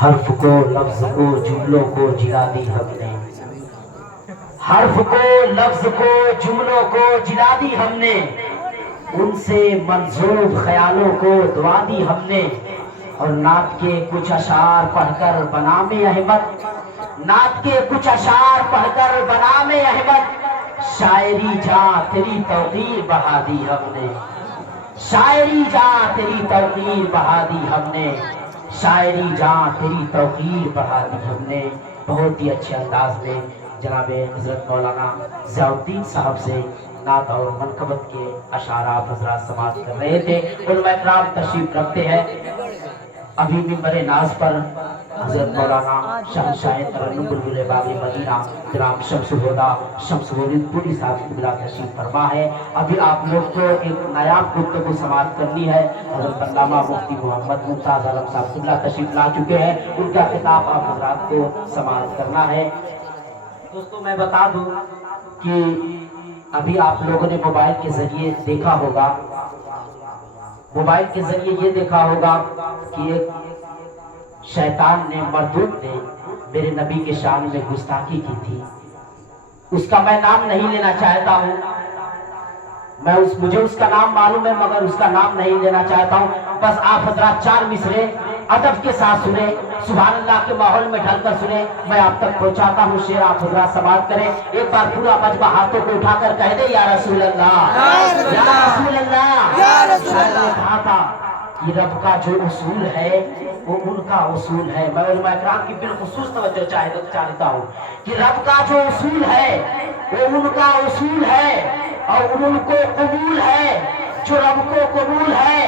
حرف کو لفظ کو جملوں کو جلا دی ہم نے، حرف کو لفظ کو جملوں کو جلا دی ہم نے، ان سے منظوم خیالوں کو دعا دی ہم نے، اور نعت کے کچھ اشعار پڑھ کر بنام احمد، نعت کے کچھ اشعار پڑھ کر بنام احمد، شاعری جاں تیری توقیر بڑھا دی ہم نے، شاعری جاں تیری توقیر بڑھا دی ہم نے، شاعری جاں تیری توقیر بڑھا دی ہم نے۔ بہت ہی اچھے انداز میں جناب حضرت مولانا ضیاء الدین صاحب سے نعت اور منقبت کے اشعارات حضرات سماعت کر رہے تھے۔ علماء اکرام تشریف رکھتے ہیں۔ ابھی منبر ناز پر حضرت مولانا شہنشاہ ترنم بلبل باغ مدینہ جناب شمس الہدیٰ شمس الہدیٰ پوری صاحب کی بلا تشریف فرما ہے۔ ابھی آپ لوگ کو ایک نایاب گفتگو سماعت کرنی ہے۔ حضرت علامہ مفتی محمد ممتاز عالم صاحب کی بلا تشریف لا چکے ہیں، ان کا خطاب آپ حضرات کو سماعت کرنا ہے۔ دوستو میں بتا دوں کہ ابھی آپ لوگوں نے موبائل کے ذریعے دیکھا ہوگا، موبائل کے ذریعے یہ دیکھا ہوگا کہ ایک شیطان نے، مردود نے میرے نبی کے شان میں گستاخی کی تھی۔ اس کا میں نام نہیں لینا چاہتا ہوں، مجھے اس کا نام معلوم ہے مگر اس کا نام نہیں لینا چاہتا ہوں۔ بس آپ حضرات چار مصرے ادب کے ساتھ سنیں، سبحان اللہ کے ماحول میں ڈھل کر سنیں۔ میں آپ تک پہنچاتا ہوں، شعر آپ حضرات سماعت کریں۔ ایک بار پورا مجمع ہاتھوں کو اٹھا کر کہہ دے یا رسول اللہ، یا رسول اللہ، یا رسول اللہ۔ کہا تھا کہ رب کا جو اصول ہے وہ ان کا اصول ہے۔ میں علماء اکرام کی بالخصوص توجہ چاہتا ہوں کہ رب کا جو اصول ہے وہ ان کا اصول ہے، اور ان کو قبول ہے جو رب کو قبول ہے۔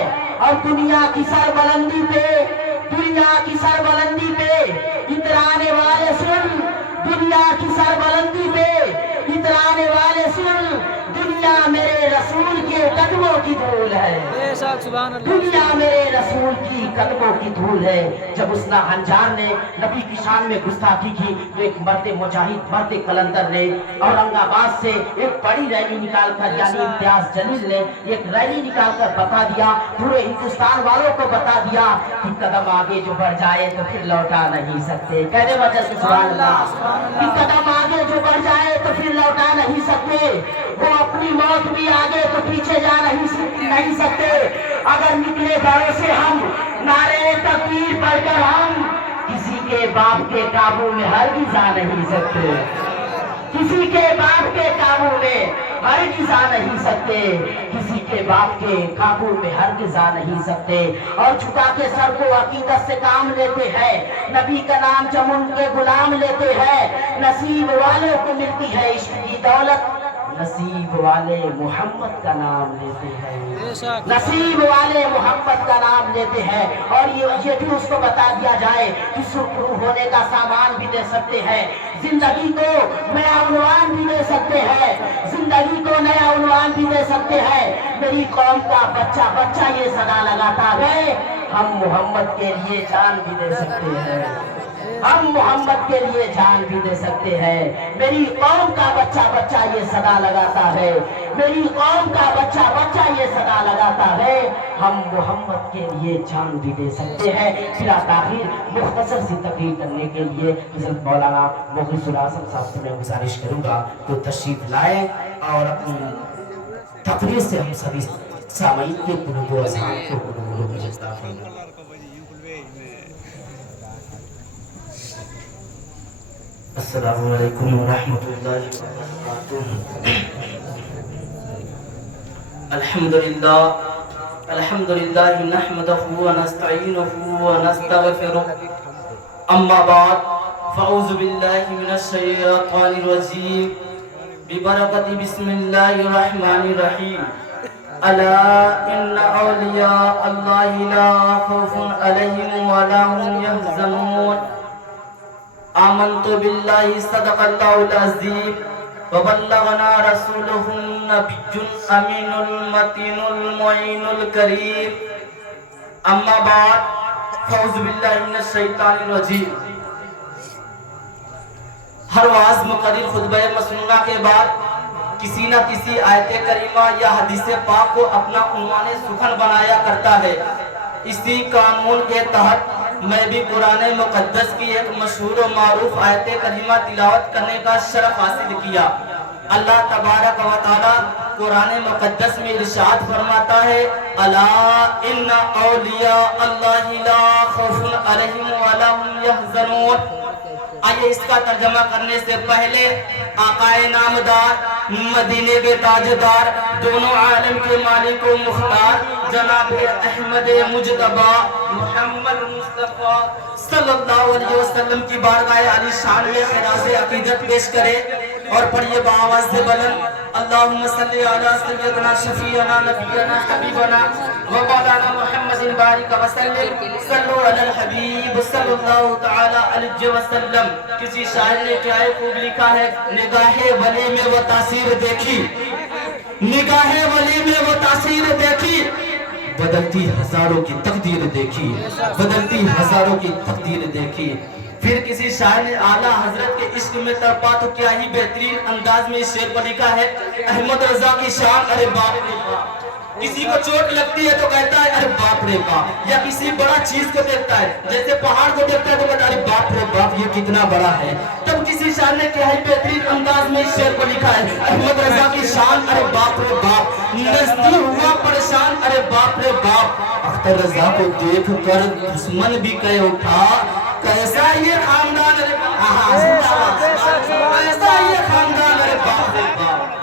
اور دنیا کی سر بلندی پہ، دنیا کی سر بلندی پہ اترانے والے سن، دنیا کی سر بلندی پہ اترانے والے سن، دنیا میرے رسول کے قدموں کی دھول ہے، دنیا میرے رسول کی قدموں کی دھول ہے۔ جب اس ناہنجار نے نبی کی شان میں گستاخی کی تو ایک مرد مجاہد، مرد قلندر نے اورنگ آباد سے ایک بڑی ریلی نکال کر، یعنی امتیاز جلیل نے ایک ریلی نکال کر بتا دیا، پورے ہندوستان والوں کو بتا دیا کہ قدم آگے جو بڑھ جائے تو پھر لوٹا نہیں سکتے۔ کہنے وجہ سے سبحان اللہ، کہ قدم آگے جو بڑھ جائے تو پھر لوٹا نہیں سکتے۔ وہ اپنی موت بھی آگے تو پیچھے جا نہیں سکتے۔ اگر نکلے گھروں سے ہم نعرے تکبیر پڑھ کر، ہم کسی کے باپ کے قابو میں ہرگز آ نہیں سکتے، کسی کے باپ کے قابو میں ہرگز آ نہیں سکتے، کسی کے باپ کے قابو میں ہرگز آ نہیں سکتے۔ اور جھکا کے سر کو عقیدت سے کام لیتے ہیں، نبی کا نام جب ان کے غلام لیتے ہیں، نصیب والوں کو ملتی ہے عشق کی دولت، نصیب والے محمد کا نام لیتے ہیں، نصیب والے محمد کا نام لیتے ہیں۔ اور یہ بھی اس کو بتا دیا جائے کہ سرخرو ہونے کا سامان بھی دے سکتے ہیں، زندگی کو نیا عنوان بھی دے سکتے ہیں، زندگی کو نیا عنوان بھی دے سکتے ہیں۔ میری قوم کا بچہ بچہ یہ صدا لگاتا ہے، ہم محمد کے لیے جان بھی دے سکتے ہیں، ہم محمد کے لیے جان بھی دے سکتے ہیں۔ میری قوم کا بچہ بچہ یہ صدا لگاتا ہے، میری قوم کا بچہ بچہ یہ صدا لگاتا ہے، ہم محمد کے لیے جان بھی دے سکتے ہیں۔ بلا تاخیر مختصر سی تقریر کرنے کے لیے حضرت مولانا مخلص الاعظم صاحب سے میں گزارش کروں گا تو تشریف لائیں اور اپنی تقریر سے ہم سبھی سامعین کے قلوب و اذہان کو قلوب میں جذب فرمائیں۔ السلام علیکم ورحمۃ اللہ وبرکاتہ۔ الحمدللہ نحمدہ ونستعینہ ونستغفرہ، اما بعد فاعوذ باللہ من الشیطان الرجیم، ببرکۃ بسم اللہ الرحمن الرحیم۔ الا ان اولیاء اللہ لا خوف علیہم ولا هم يحزنون۔ آمنت باللہ صدق اللہ العظیم وبلغنا رسولہ النبی الامین المتین المعین الکریم۔ اما بعد فاعوذ باللہ من الشیطان الرجیم۔ ہر واعظ مقرر خطبہ مسنونہ کے بعد کسی نہ کسی آیت کریمہ یا حدیث پاک کو اپنا عنوان سخن بنایا کرتا ہے۔ اسی قانون کے تحت میں بھی قرآن مقدس کی ایک مشہور و معروف آیت کریمہ تلاوت کرنے کا شرف حاصل کیا۔ اللہ تبارک و تعالی قرآن مقدس میں ارشاد فرماتا ہے الا ان اولیاء اللہ لا خوف علیہم ولا هم يحزنون۔ آئیے اس کا ترجمہ کرنے سے پہلے آقا نامدار مدینے کے تاجدار دونوں عالم کے مالک و مختار جناب احمد مجتبی محمد مصطفیٰ صلی اللہ علیہ وسلم کی بارگاہ علی شان میں خراج عقیدت پیش کرے اور پڑھیے بآواز سے بلند اللہم صلی علی سیدنا شفیعنا نبینا حبیبنا و مولانا محمد بارک وسلم صلو علی الحبیب صلی اللہ تعالی علیہ وسلم۔ کسی شاعر نے کیا خوب لکھا ہے، نگاہ ولی میں وہ تاثیر دیکھی، نگاہ ولی میں وہ تاثیر دیکھی، بدلتی ہزاروں کی تقدیر دیکھی، بدلتی ہزاروں کی تقدیر دیکھی۔ پھر کسی شاعر نے اعلیٰ حضرت کے عشق میں تڑپا تو کیا ہی بہترین انداز میں اس شعر کو لکھا ہے احمد رضا کی شان ارے باپ رے باپ۔ کسی کو چوٹ لگتی ہے تو کہتا ہے ارے باپ رے باپ، یا کسی بڑا چیز کو دیکھتا ہے جیسے پہاڑ کو دیکھتا ہے تو کہتا ہے ارے باپ رے باپ یہ کتنا بڑا ہے۔ تب کسی شاعر نے کیا ہی بہترین انداز میں اس شعر کو لکھا ہے احمد رضا کی شان ارے باپ رے باپ، نزدی ہوا پریشان ارے باپ رے باپ، اختر رضا کو دیکھ کر دشمن بھی کہہ اٹھا کیسا یہ خاندان ارے کیسا یہ خاندان ارے باپ رے باپ۔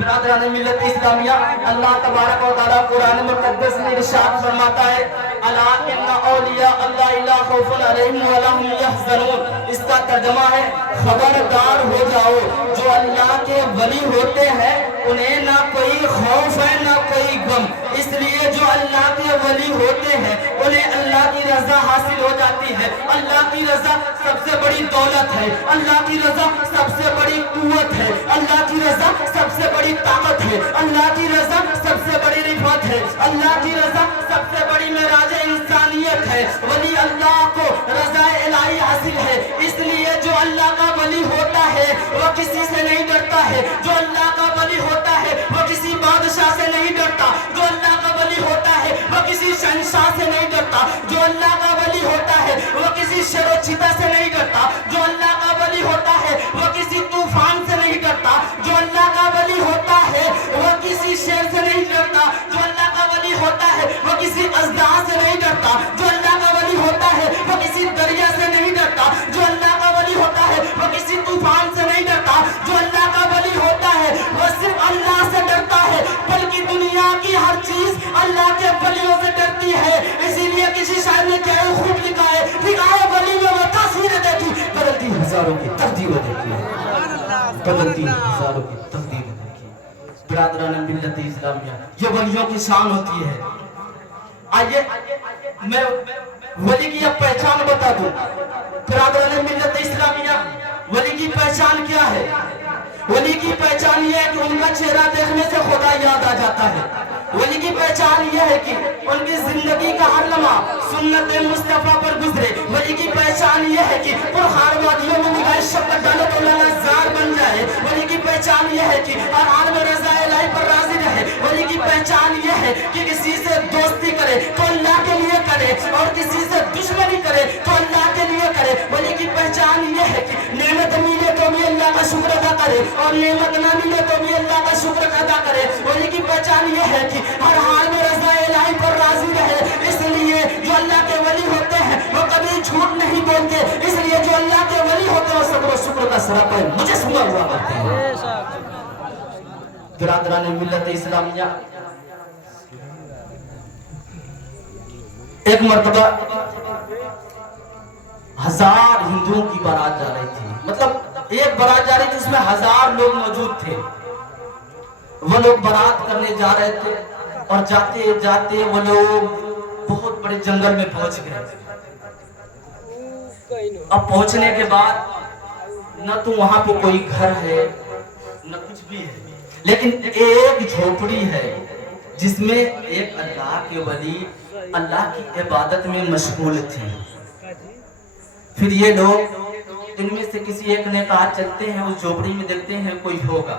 برادران ملت اسلامیہ، اللہ تبارک و تعالیٰ قرآن مقدس میں ارشاد فرماتا ہے الا ان اولیاء اللہ لا خوف علیہم ولا هم يحزنون۔ اس کا ترجمہ ہے خبردار ہو جاؤ، جو اللہ کے ولی ہوتے ہیں انہیں نہ کوئی خوف ہے نہ کوئی غم، اس لیے جو اللہ کے ولی ہوتے ہیں انہیں اللہ کی رضا حاصل ہو جاتی ہے۔ اللہ کی رضا سب سے بڑی دولت ہے، اللہ کی رضا سب سے بڑی قوت ہے، اللہ کی رضا سب سے بڑی طاقت ہے، اللہ کی رضا سب سے بڑی رفعت ہے، اللہ کی رضا سب سے بڑی معراج انسانیت ہے۔ ولی اللہ کو رضا الہی حاصل ہے، اس لیے جو اللہ کا ولی ہوتا ہے وہ کسی سے نہیں ڈرتا ہے، جو اللہ کا ولی ہوتا ہے وہ کسی بادشاہ سے نہیں ڈرتا، جو اللہ کا ولی ہوتا ہے وہ کسی شہنشاہ سے نہیں ڈرتا، جو اللہ کا ولی ہوتا ہے وہ کسی شر و چیتا سے نہیں ڈرتا، جو اللہ کا ولی ہوتا ہے وہ کسی طوفان سے نہیں ڈرتا، جو اللہ کا ولی ہوتا ہے وہ کسی شیر سے نہیں ڈرتا، جو اللہ کا ولی ہوتا ہے وہ کسی اژدہا سے نہیں ڈرتا، جو اللہ کا ولی ہوتا ہے وہ کسی دریا سے نہیں ڈرتا، جو اللہ کا ولی ہوتا ہے وہ کسی طوفان سے نہیں ڈرتا، جو اللہ کا ولی ہوتا ہے وہ صرف اللہ سے ڈرتا ہے، بلکہ دنیا کی ہر چیز اللہ کے ولیوں سے ڈرتی ہے۔ اسی لیے کسی شاعر نے کیا خوب لکھا ہے نگاہ ولی میں وہ تاثیر دیکھی، بدلتی ہزاروں کی تقدیر دیکھی، بدلتی ہزاروں کی تقدیر دیکھی۔ برادران ملت اسلامیہ، یہ ولیوں کی شان ہوتی ہے۔ آئیے میں ولی کی اب پہچان بتا دوں۔ برادران ملت اسلامیہ، ولی کی پہچان کیا ہے؟ ولی کی پہچان یہ ہے کہ ان کا چہرہ دیکھنے سے خدا یاد آ جاتا ہے۔ ولی کی پہچان یہ ہے کہ ان کی زندگی کا ہر لمحہ سنت مصطفیٰ پر گزرے۔ ولی کی پہچان یہ ہے کہ پرخار وادیوں میں نگاہ شفقت ڈالے تو اللہ زار بن جائے۔ ولی کی پہچان یہ ہے کہ ہر حال میں رضا الہی پر راضی رہے۔ ولی کی پہچان یہ ہے کہ کسی سے دوستی کرے تو اللہ کے لیے کرے، اور کسی سے دشمنی کرے تو اللہ کے لیے کرے۔ ولی کی پہچان یہ ہے کہ نعمت ملے تو بھی اللہ کا شکر ادا کرے، اور نعمت نہ ملے تو بھی اللہ کا شکر ادا کرے۔ ولی کی پہچان یہ ہے کہ ہر حال میں رضا الہی پر راضی رہے۔ اس لیے جو اللہ کے ولی ہوتے ہیں وہ کبھی جھوٹ نہیں بولتے، اس لیے جو اللہ کے ولی ہوتے ہیں وہ صبر و شکر کا سراپا مجھے سنا ہوا کرتے ہیں۔ برادران ملت اسلامیہ، ایک مرتبہ 1000 ہندوؤں کی بارات جا رہی تھی، مطلب ایک بارات جا رہی تھی، اس میں 1000 لوگ موجود تھے۔ وہ لوگ بارات کرنے جا رہے تھے اور جاتے جاتے وہ لوگ بہت بڑے جنگل میں پہنچ گئے۔ اب پہنچنے کے بعد نہ تو وہاں پہ کوئی گھر ہے نہ کچھ بھی ہے، لیکن ایک جھوپڑی ہے جس میں ایک اللہ کے ولی اللہ کی عبادت میں مشغول تھی۔ پھر یہ لوگ ان میں سے کسی ایک نے کہا چلتے ہیں اس جھوپڑی میں دیکھتے ہیں کوئی ہوگا۔